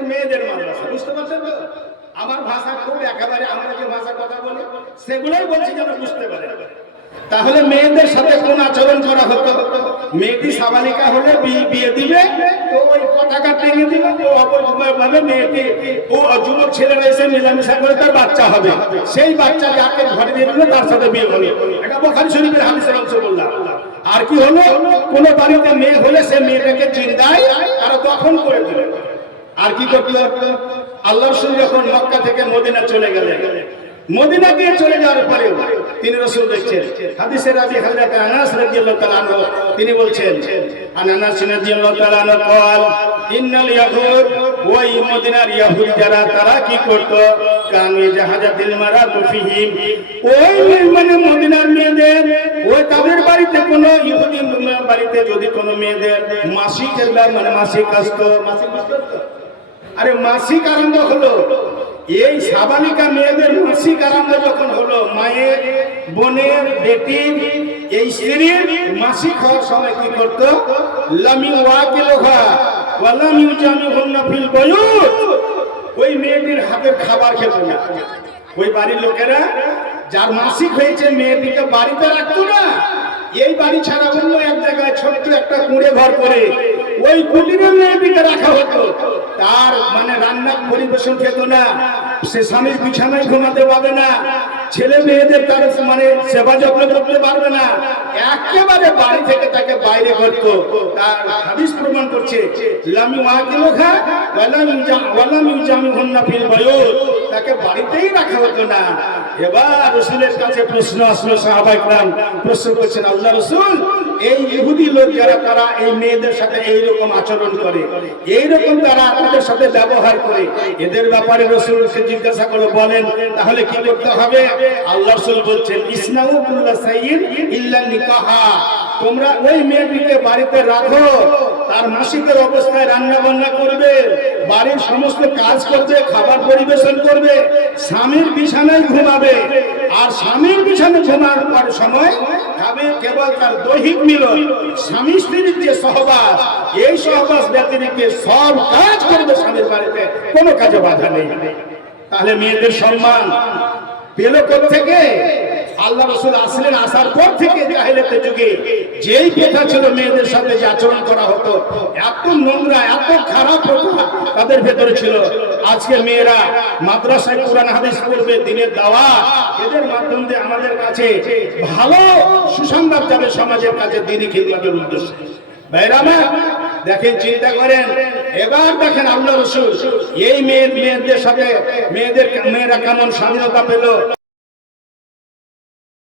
ছেলেদের মেয়েদের মাদ্রাসা, বুঝতে পারছেন তো? আমার ভাষা খুব একেবারে আমরা যে ভাষা কথা বলি, সেগুলোই বলছি যেন বুঝতে পারে। তাহলে মেয়েদের সাথে কোন আচরণ করা হতো? মেয়েটি সাবালিকা হলে বিয়ে দিবে, তো ওই পতাকা টেনে দিবে, তো অপরভাবে মেয়েটি, ও যুবক ছেলেরা এসে মেলামেশা করে তার বাচ্চা হবে। সেই বাচ্চা যাকে ঘরে দিয়ে দিল তার সাথে বিয়ে হলো এটা বোখারি শরীফের হাদিসের অংশ বললাম। আর কি হলো? কোন বাড়িতে মেয়ে হলে সে মেয়েটাকে চিন্তায় আর দখল করে দিল আর কি করতে আল্লাহ রসুল যখন মক্কা থেকে মদিনা চলে গেলেন মদিনা দিয়ে চলে যাওয়ার পরেও তিনি রসুল দেখছেন। হাদিসের আবি হাজরাত আনাস রাদিয়াল্লাহু তাআলা তিনি বলছেন আনাস রাদিয়াল্লাহু তাআলা কল ইন্নাল ইয়াহুদ ওই মদিনার ইয়াহুদ যারা, তারা কি করত? কানে জাহাজাতিল মারা তুফিহিম ওই মানে মদিনার মেয়েদের, ওই তাদের বাড়িতে কোন ইহুদি বাড়িতে যদি কোনো মেয়েদের মাসিক মানে মাসিক আসতো মাসিক আসতো? আরে মাসিক আরম্ভ হলো। এই সাবালিকা মেয়েদের মাসিক আরম্ভ যখন হলো, মায়ের, বোনের, বেটির, এই স্ত্রীর মাসিক হওয়ার সময় কি করতো? ওয়াকে লোহা ফিল বয়ুত। ওই মেয়েটির হাতের খাবার খেত না। ওই বাড়ির লোকেরা, যার মাসিক হয়েছে, মেয়েটিকে বাড়িতে রাখতো না। এই বাড়ি ছাড়া অন্য এক জায়গায় ছোট্ট একটা কুঁড়ে ঘর করে, ওই কুটিরে মেয়েটিকে রাখা হতো। তার মানে রান্না পরিবেশন খেত না, সে স্বামীর বিছানায় ঘুমাতে পারবে না, ছেলে মেয়েদের তার মানে সেবা যত্ন করতে পারবে না, একেবারে বাড়ি থেকে তাকে বাইরে করত। তার হাদিস প্রমাণ করছে, লামি ওয়াকে লোখা ওয়ালাম ওয়ালাম হুন্না ফিল বায়ুত। তাকে বাড়িতেই রাখা হতো না। এবার রসুলের কাছে প্রশ্ন আসলো সাহাবাইকরাম প্রশ্ন করছেন, আল্লাহ রসুল, এই ইহুদি লোক যারা, তারা এই মেয়েদের সাথে এইরকম আচরণ করে, এইরকম তারা তাদের সাথে ব্যবহার করে। এদের ব্যাপারে রসুলকে জিজ্ঞাসা করে, বলেন, তাহলে কি করতে হবে? আল্লাহ রসুল বলছেন, ইসনাউ কুল্লা সাইয়্যিদ ইল্লা নিকাহা। তোমরা ওই মেয়েটিকে বাড়িতে রাখো, তার মাসিকের অবস্থায় রান্না বান্না করবে বাড়ির সমস্ত কাজ করবে খাবার পরিবেশন করবে, স্বামীর বিছানায় ঘুমাবে। আর স্বামীর বিছানায় ঘুমানোর সময় খাবে কেবল তার দৈহিক মিলন, স্বামী স্ত্রীর যে সহবাস, এই সহবাস ব্যতিরিক্ত সব কাজ করবে স্বামীর বাড়িতে, কোনো কাজে বাধা নেই। তাহলে মেয়েদের সম্মান পেল থেকে আল্লাহ রসুল আসলেন, আসার পর থেকে জাহেলাতে যুগে যেই প্রথা ছিল মেয়েদের সাথে যে আচরণ করা হতো, এত নোংরা, এত খারাপ তাদের ভেতরে ছিল। আজকে মেয়েরা মাদ্রাসায় কোরআন হাদিস পড়বে, দিনের দাওয়া। এদের মাধ্যম দিয়ে আমাদের কাছে ভালো সুসংবাদ যাবে সমাজের কাছে, দিনই খিদমতের উদ্দেশ্যে। ভাইরামা দেখেন, চিন্তা করেন। এবার দেখেন আল্লাহ রসুল, এই মেয়ের, মেয়েদের সাথে মেয়েদের মেয়েরা কেমন স্বাধীনতা পেল।